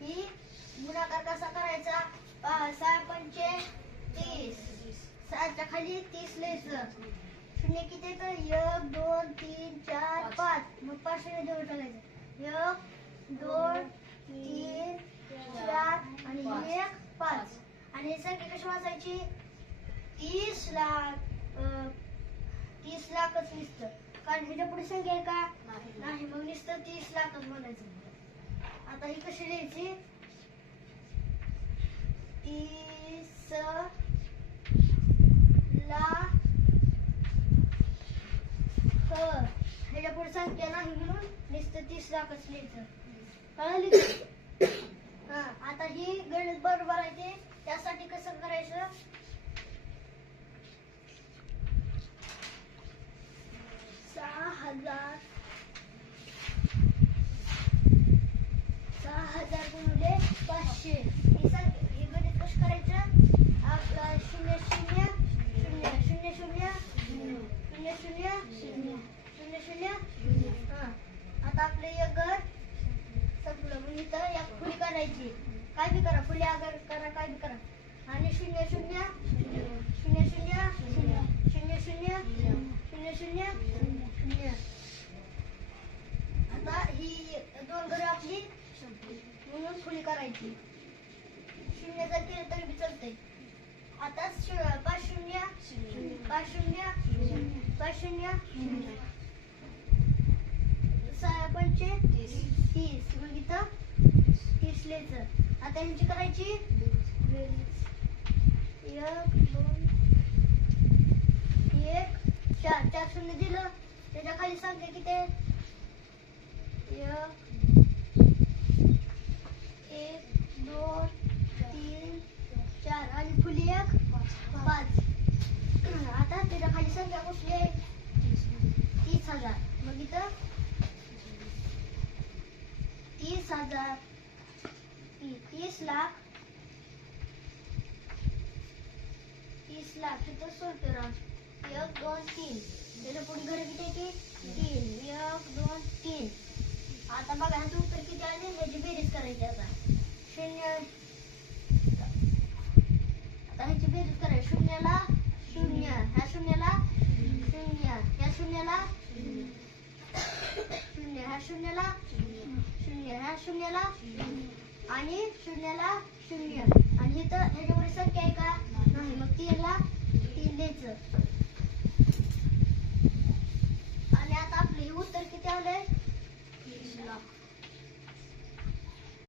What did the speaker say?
ही गुणाकार कसा करायचा? 6 पंचे 30, 6च्या खाली 30 लिहायचं. शून्य किती तर 1 2 3 4 5, मग 5 शून्य जवळ टाकायचं. 1 2 3 4 आणि 1 5. आणि ही संख्या कशी वाचायची? 30 लाख. 30 लाखच नुसतं, कारण ह्याच्या पुढे संख्या आहे का? नाही, मग नुसतं 30 लाखच म्हणायचं. आता ही कशी लिहायची? 30 लाख. ह्याच्या पुढे संख्या नाही म्हणून नुसतं 30 लाखच लिहायचं. कळलं? हा, आता ही गणित बरोबर आहे ते. त्यासाठी कसं करायचं? 6000 गुणिले 500. हे गणित कसं करायचं? आपलं 0 0 0 0 0 0 0 0 0 हा. आता आपलं एक घर संपलं. म्हणजे इथं एक फुली करायची. काय बी करा, फुली आगर करा, काय बी करा. आणि 0 0 0 0 0 0 0 0 0. आता ही दोन घरं आपली म्हणून फुली करायची. 0 जर केलं तरी बी चालतंय. आता 5 0 5 0 5 0 6 पंचे 30, मग इथं 30 लिहायचं. आता ह्यांची करायची 1 2 1 4. 4 शून्य दिलं, त्याच्या खाली संख्या किती आहे? 1 2 3 4 आणि फुली 1 5. आता त्याच्या खाली संख्या कुठली आहे? 30,000. मग इथं 30,000 30 लाख. 30 लाख इथं सोडतो राम. 1 2 3. त्याच्या पुढे घर किती येते? 3. 1 2 3. आता बघा ह्याचं उत्तर किती आले? ह्याची बेरीज करायची. आता 0. आता ह्याची बेरीज करायची. 0 ला 0, ह्या 0 ला 0, ह्या 0 ला 0, ह्या 0 ला 0, ह्या 0 ला आणि 0 ला 0. आणि इथं ह्याच्यावर संख्या आहे का? नाही, मग 3 ला 3 द्यायचं. आणि आता आपलं हे उत्तर किती आलंय? 30 लाख.